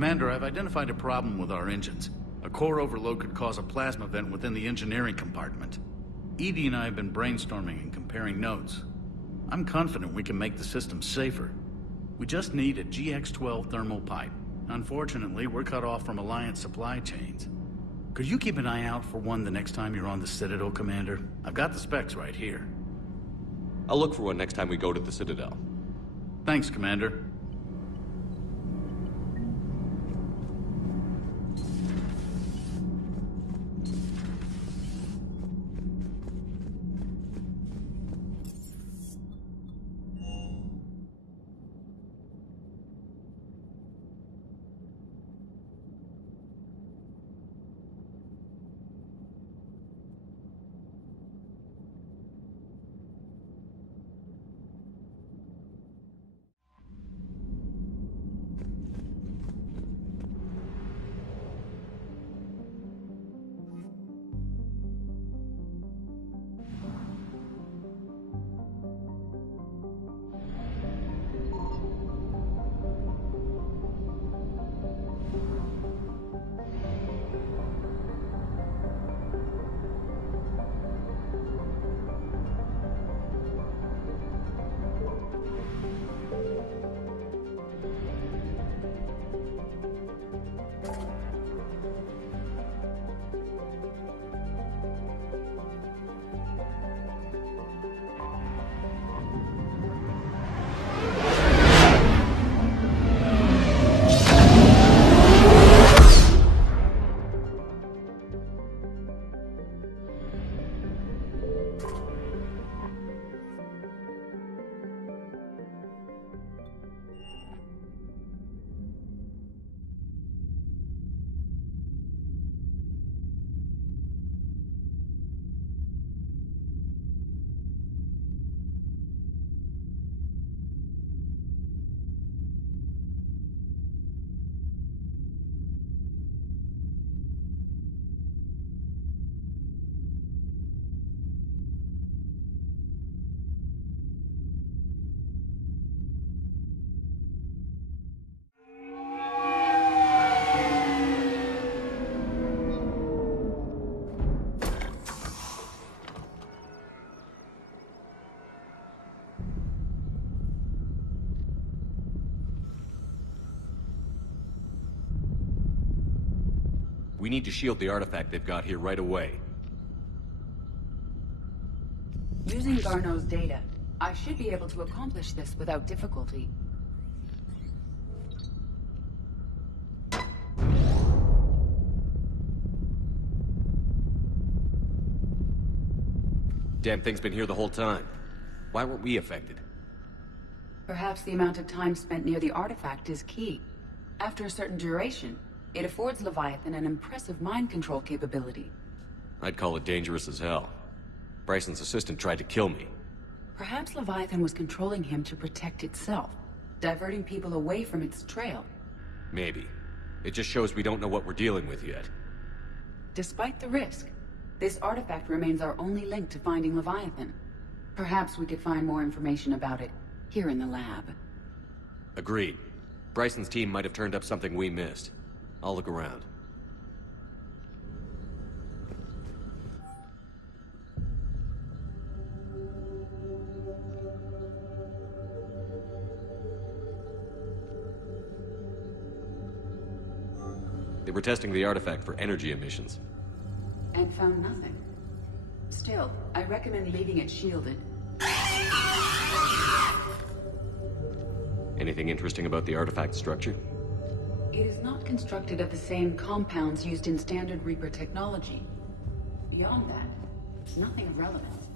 Commander, I've identified a problem with our engines. A core overload could cause a plasma vent within the engineering compartment. Edie and I have been brainstorming and comparing notes. I'm confident we can make the system safer. We just need a GX-12 thermal pipe. Unfortunately, we're cut off from Alliance supply chains. Could you keep an eye out for one the next time you're on the Citadel, Commander? I've got the specs right here. I'll look for one next time we go to the Citadel. Thanks, Commander. We need to shield the artifact they've got here right away. Using Garneau's data, I should be able to accomplish this without difficulty. Damn thing's been here the whole time. Why weren't we affected? Perhaps the amount of time spent near the artifact is key. After a certain duration, it affords Leviathan an impressive mind control capability. I'd call it dangerous as hell. Bryson's assistant tried to kill me. Perhaps Leviathan was controlling him to protect itself, diverting people away from its trail. Maybe. It just shows we don't know what we're dealing with yet. Despite the risk, this artifact remains our only link to finding Leviathan. Perhaps we could find more information about it here in the lab. Agreed. Bryson's team might have turned up something we missed. I'll look around. They were testing the artifact for energy emissions. And found nothing. Still, I recommend leaving it shielded. Anything interesting about the artifact structure? It is not constructed of the same compounds used in standard Reaper technology. Beyond that, nothing of relevance.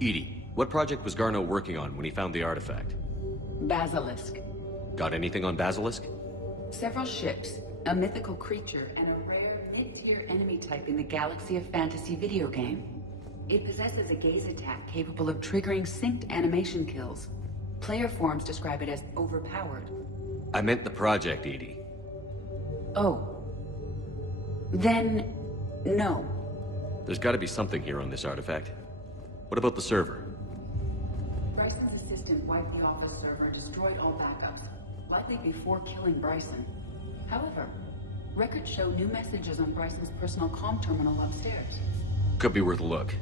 Edie, what project was Garneau working on when he found the artifact? Basilisk. Got anything on Basilisk? Several ships, a mythical creature, and a rare mid-tier enemy type in the Galaxy of Fantasy video game. It possesses a gaze attack capable of triggering synced animation kills. Player forums describe it as overpowered. I meant the project, Edie. Oh. Then, no. There's gotta be something here on this artifact. What about the server? Bryson's assistant wiped the office server and destroyed all backups, likely before killing Bryson. However, records show new messages on Bryson's personal comm terminal upstairs. Could be worth a look.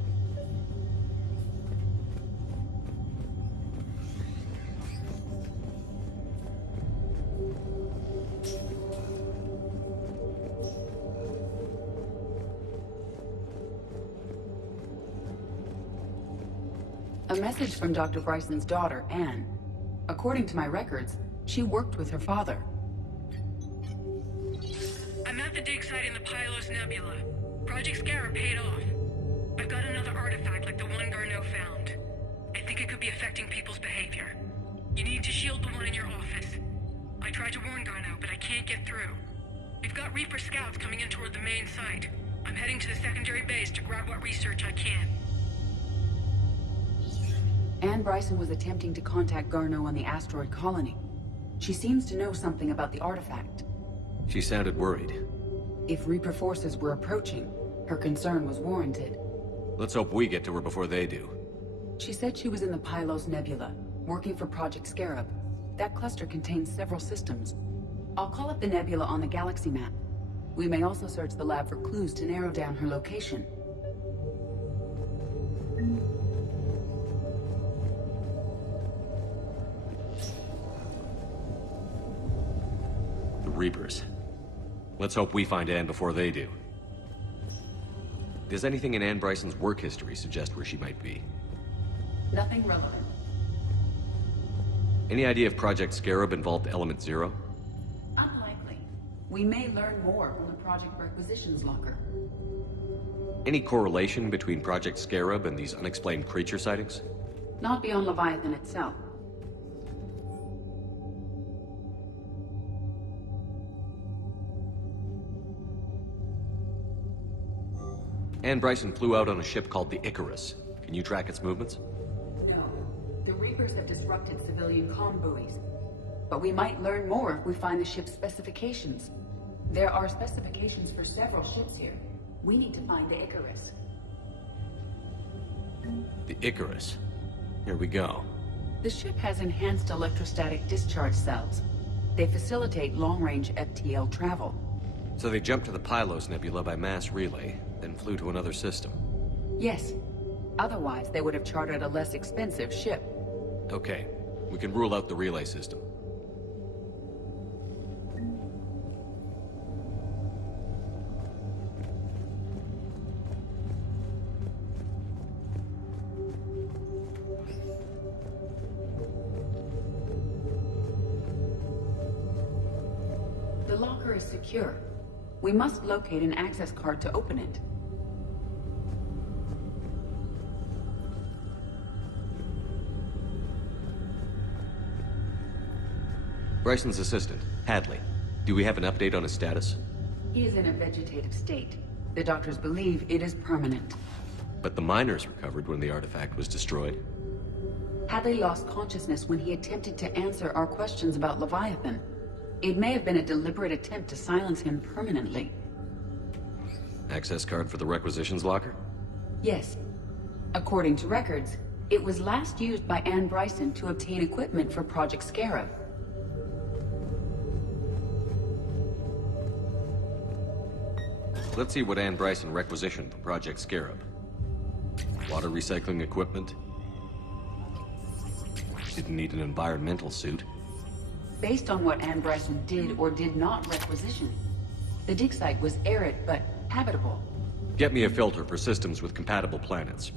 A message from Dr. Bryson's daughter, Anne. According to my records, she worked with her father. I'm at the dig site in the Pylos Nebula. Project Scarab paid off. I've got another artifact like the one Garneau found. I think it could be affecting people's behavior. You need to shield the one in your office. I tried to warn Garneau, but I can't get through. We've got Reaper scouts coming in toward the main site. I'm heading to the secondary base to grab what research I can. Anne Bryson was attempting to contact Garneau on the asteroid colony. She seems to know something about the artifact. She sounded worried. If Reaper forces were approaching, her concern was warranted. Let's hope we get to her before they do. She said she was in the Pylos Nebula, working for Project Scarab. That cluster contains several systems. I'll call up the nebula on the galaxy map. We may also search the lab for clues to narrow down her location. The Reapers. Let's hope we find Anne before they do. Does anything in Anne Bryson's work history suggest where she might be? Nothing relevant. Any idea if Project Scarab involved Element Zero? Unlikely. We may learn more from the Project Requisitions Locker. Any correlation between Project Scarab and these unexplained creature sightings? Not beyond Leviathan itself. Anne Bryson flew out on a ship called the Icarus. Can you track its movements? No. The Reapers have disrupted civilian comm buoys. But we might learn more if we find the ship's specifications. There are specifications for several ships here. We need to find the Icarus. The Icarus. Here we go. The ship has enhanced electrostatic discharge cells. They facilitate long-range FTL travel. So they jumped to the Pylos Nebula by mass relay, then flew to another system. Yes. Otherwise, they would have chartered a less expensive ship. Okay, we can rule out the relay system. The locker is secure. We must locate an access card to open it. Bryson's assistant, Hadley. Do we have an update on his status? He is in a vegetative state. The doctors believe it is permanent. But the miners recovered when the artifact was destroyed. Hadley lost consciousness when he attempted to answer our questions about Leviathan. It may have been a deliberate attempt to silence him permanently. Access card for the requisitions locker? Yes. According to records, it was last used by Anne Bryson to obtain equipment for Project Scarab. Let's see what Anne Bryson requisitioned for Project Scarab. Water recycling equipment. Didn't need an environmental suit. Based on what Anne Bryson did or did not requisition, the dig site was arid but habitable. Get me a filter for systems with compatible planets.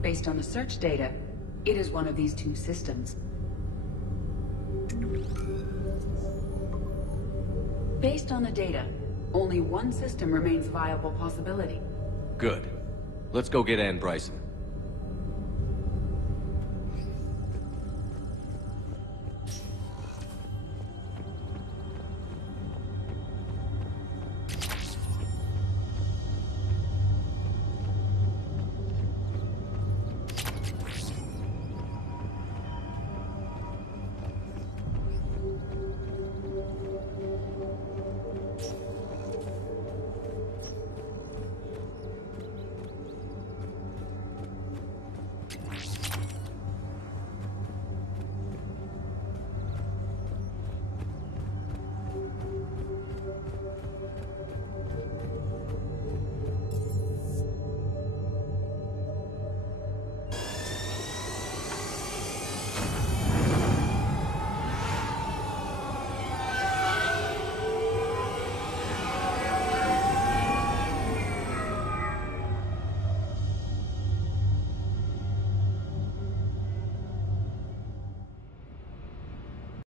Based on the search data, it is one of these two systems. Based on the data, only one system remains a viable possibility. Good. Let's go get Anne Bryson.